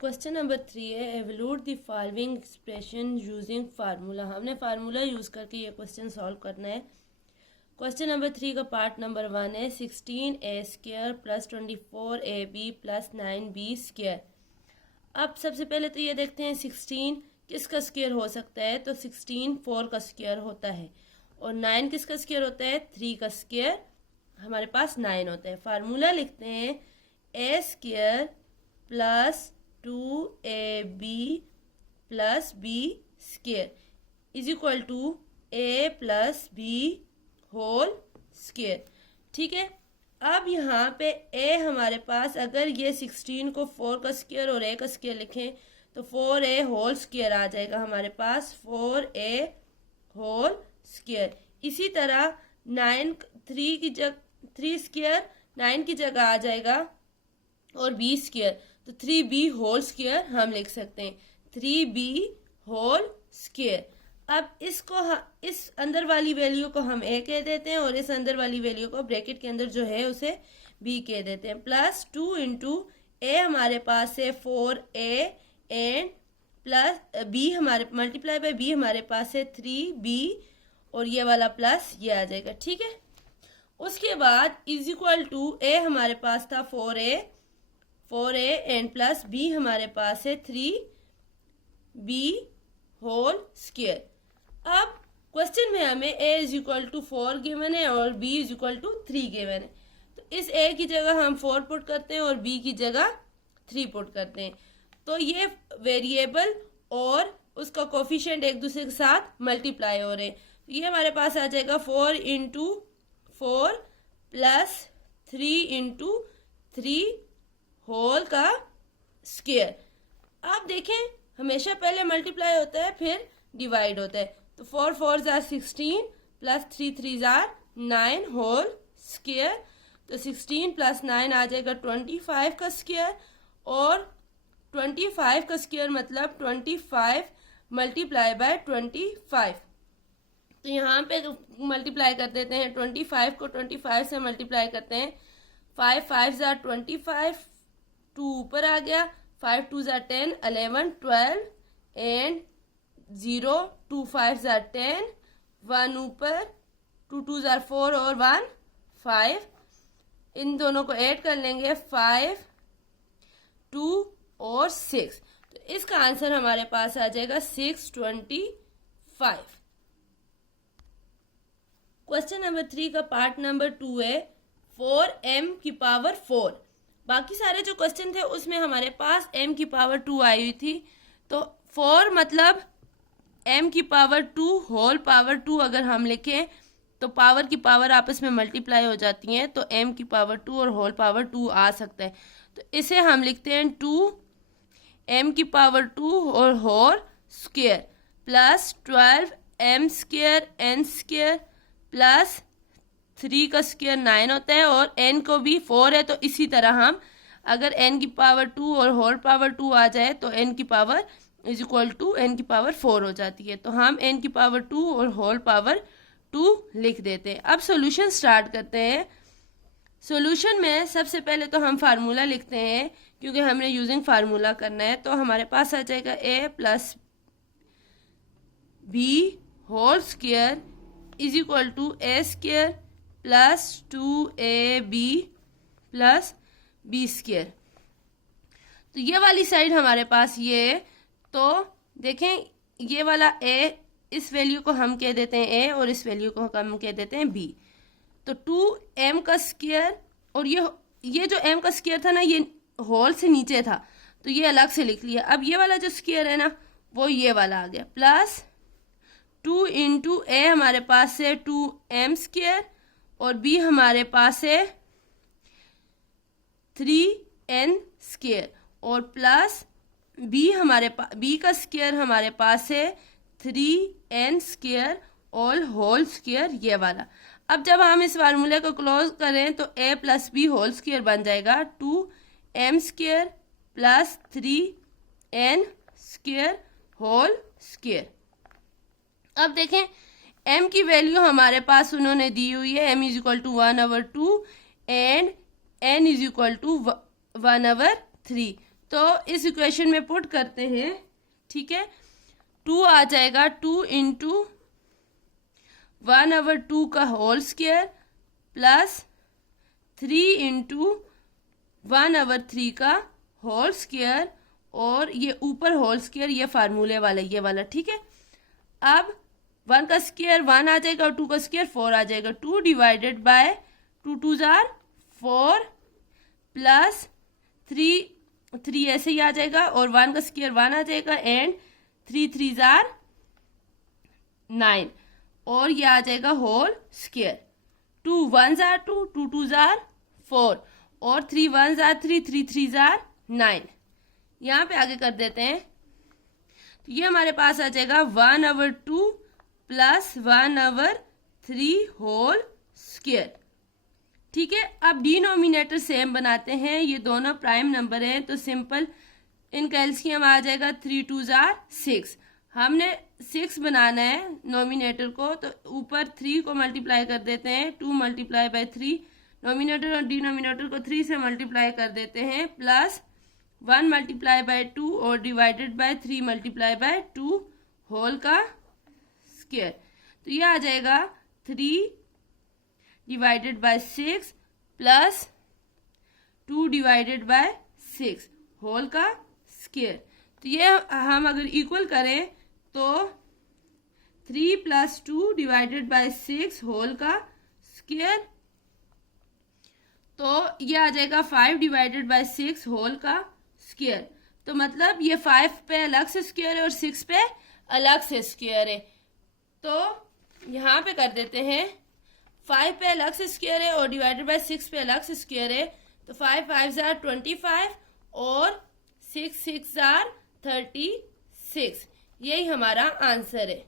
Question number 3 है evaluate the following expression using formula. हमने formula use करके ये क्वेश्चन सॉल्व करना है। क्वेश्चन नंबर 3 का पार्ट नंबर 1 है 16a² plus 24ab plus 9b²। अब सबसे पहले तो ये देखते हैं 16 किसका स्क्वायर हो सकता है, तो 16 4 का स्क्वायर होता है और 9 किसका स्क्वायर होता है, 3 का स्क्वायर हमारे पास 9 होता है। फार्मूला लिखते हैं a² plus 2ab plus b² is equal to a plus b whole square. ठीक है, अब यहाँ पे a हमारे पास, अगर ये 16 को 4 का स्क्वायर और a का स्क्वायर लिखें तो 4a होल स्क्वायर आ जाएगा हमारे पास, 4a होल स्क्वायर। इसी तरह 9 3 की जगह 3 स्क्वायर 9 की जगह आ जाएगा और b² तो 3b होल स्क्वायर हम लिख सकते हैं, 3b होल स्क्वायर। अब इसको इस अंदर वाली वैल्यू को हम a कह देते हैं और इस अंदर वाली वैल्यू को ब्रैकेट के अंदर जो है उसे b कह देते हैं। प्लस 2 इंटू a हमारे पास है 4a एंड प्लस b हमारे मल्टीप्लाई बाय b हमारे पास है 3b और ये वाला प्लस ये आ जाएगा। ठीक है, उसके बाद इज इक्वल टू a हमारे पास था 4a एंड प्लस b हमारे पास है 3b होल स्क्वायर। अब क्वेश्चन में हमें a is equal to 4 given है और b is equal to 3 given है, तो इस a की जगह हम 4 पुट करते हैं और b की जगह 3 पुट करते हैं। तो ये वेरिएबल और उसका कोफिशिएंट एक दूसरे के साथ मल्टीप्लाई हो रहे हैं, तो ये हमारे पास आ जाएगा 4 इंटू 4 प्लस 3 इंटू 3 होल का स्क्वायर। आप देखें हमेशा पहले मल्टीप्लाई होता है फिर डिवाइड होता है, तो 4 4 जार 16 प्लस 3 3 जार 9 होल स्क्वायर, तो 16 प्लस 9 आ जाएगा 25 का स्क्वायर और 25 का स्क्वायर मतलब 25 मल्टीप्लाई बाय 25। तो यहाँ पे मल्टीप्लाई कर देते हैं, 25 को 25 से मल्टीप्लाई करते हैं, 5 5 जार 25, 2 ऊपर आ गया, 5 2 जार 10 11 12 एंड 0 2 5 जार 10 1 ऊपर, 2 2 जार 4 और 1 5। इन दोनों को ऐड कर लेंगे 5 2 और 6, तो इसका आंसर हमारे पास आ जाएगा 625। क्वेश्चन नंबर 3 का पार्ट नंबर 2 है 4m की पावर 4। बाकी सारे जो क्वेश्चन थे उसमें हमारे पास m की पावर 2 आई हुई थी, तो 4 मतलब m की पावर 2 होल पावर 2 अगर हम लिखें तो पावर की पावर आपस में मल्टीप्लाई हो जाती हैं, तो m की पावर 2 और होल पावर 2 आ सकता है। तो इसे हम लिखते हैं 2m की पावर 2 और whole square plus 12m² n² plus 3 का स्क्वायर 9 होता है और n को भी 4 है, तो इसी तरह हम अगर n की पावर 2 और होल पावर 2 आ जाए तो n की power is equal to n की पावर 4 हो जाती है, तो हम n की पावर 2 और होल पावर 2 लिख देते हैं। अब सॉल्यूशन स्टार्ट करते हैं। सॉल्यूशन में सबसे पहले तो हम फार्मूला लिखते हैं क्योंकि हमने यूजिंग फार्मूला करना है, तो हमारे पास आ जाएगा a plus b whole square is equal to a² plus 2ab plus b²। तो ये वाली साइड हमारे पास ये है, तो देखें ये वाला a, इस वैल्यू को हम कह देते हैं a और इस वैल्यू को हम कह देते हैं b, तो 2m का स्क्वायर और ये जो m का स्क्वायर था ना ये होल से नीचे था तो ये अलग से लिख लिया। अब ये वाला जो स्क्वायर है ना वो ये वाला आ गया, प्लस 2 इंटू a हमारे पास है 2m² और b हमारे पास है 3n² और प्लस b का स्क्वायर हमारे पास है 3n² और होल स्क्वायर ये वाला। अब जब हम इस फार्मूले को क्लोज करें तो a plus b whole square बन जाएगा 2m² plus 3n² whole square. अब देखें m की वैल्यू हमारे पास उन्होंने दी हुई है, m is equal to 1/2 and n is equal to 1/3, तो इस इक्वेशन में पुट करते हैं, ठीक है। 2 आ जाएगा 2 इंटू 1/2 का होल स्क्वायर प्लस 3 इंटू 1/3 का होल स्क्वायर, और ये ऊपर होल स्क्वायर, ये फार्मूले वाला, ये वाला, ठीक है। अब 1 का स्क्वायर 1 आ जाएगा और 2 का स्क्वायर 4 आ जाएगा। 2 divided bye 2 2s are 4 plus 3 ऐसे ही आ जाएगा, और 1 का स्क्वायर 1 आ जाएगा, एंड 3 3s आर 9, और ये आ जाएगा whole square. 2 1s are 2, 2 2s are 4, और 3 1s आर 3, 3 3s आर 9। यहाँ पे आगे कर देते हैं, तो ये हमारे पास आ जाएगा 1/2 प्लस 1/3 होल स्क्वायर, ठीक है। अब डिनोमिनेटर सेम बनाते हैं, ये दोनों प्राइम नंबर हैं, तो सिंपल इनका एलसीएम आ जाएगा 3 2s आर 6। हमने 6 बनाना है नोमिनेटर को, तो ऊपर 3 को मल्टीप्लाई कर देते हैं, 2 मल्टीप्लाई बाय 3, नोमिनेटर और डिनोमिनेटर को 3 से मल्टीप्लाई कर देते हैं, प्लस 1 मल्टीप्लाई बाय 2 और divided by 3 multiply by 2 whole का स्क्वायर। तो ये आ जाएगा 3 divided by 6 plus 2 divided by 6 whole का स्क्वायर। तो ये हम अगर इक्वल करें तो 3 प्लस 2 डिवाइडेड बाय 6 होल का स्क्वायर, तो ये आ जाएगा 5 डिवाइडेड बाय 6 होल का स्क्वायर। तो मतलब ये 5 पे अलग से स्क्वायर है और 6 पे अलग से स्क्वायर है। तो यहाँ पे कर देते हैं, 5 पे अलग से स्क्वायर है और डिवाइडेड बाय 6 पे अलग से स्क्वायर है, तो 5 5s आर 25 और 6 6s आर 36। यही हमारा आंसर है।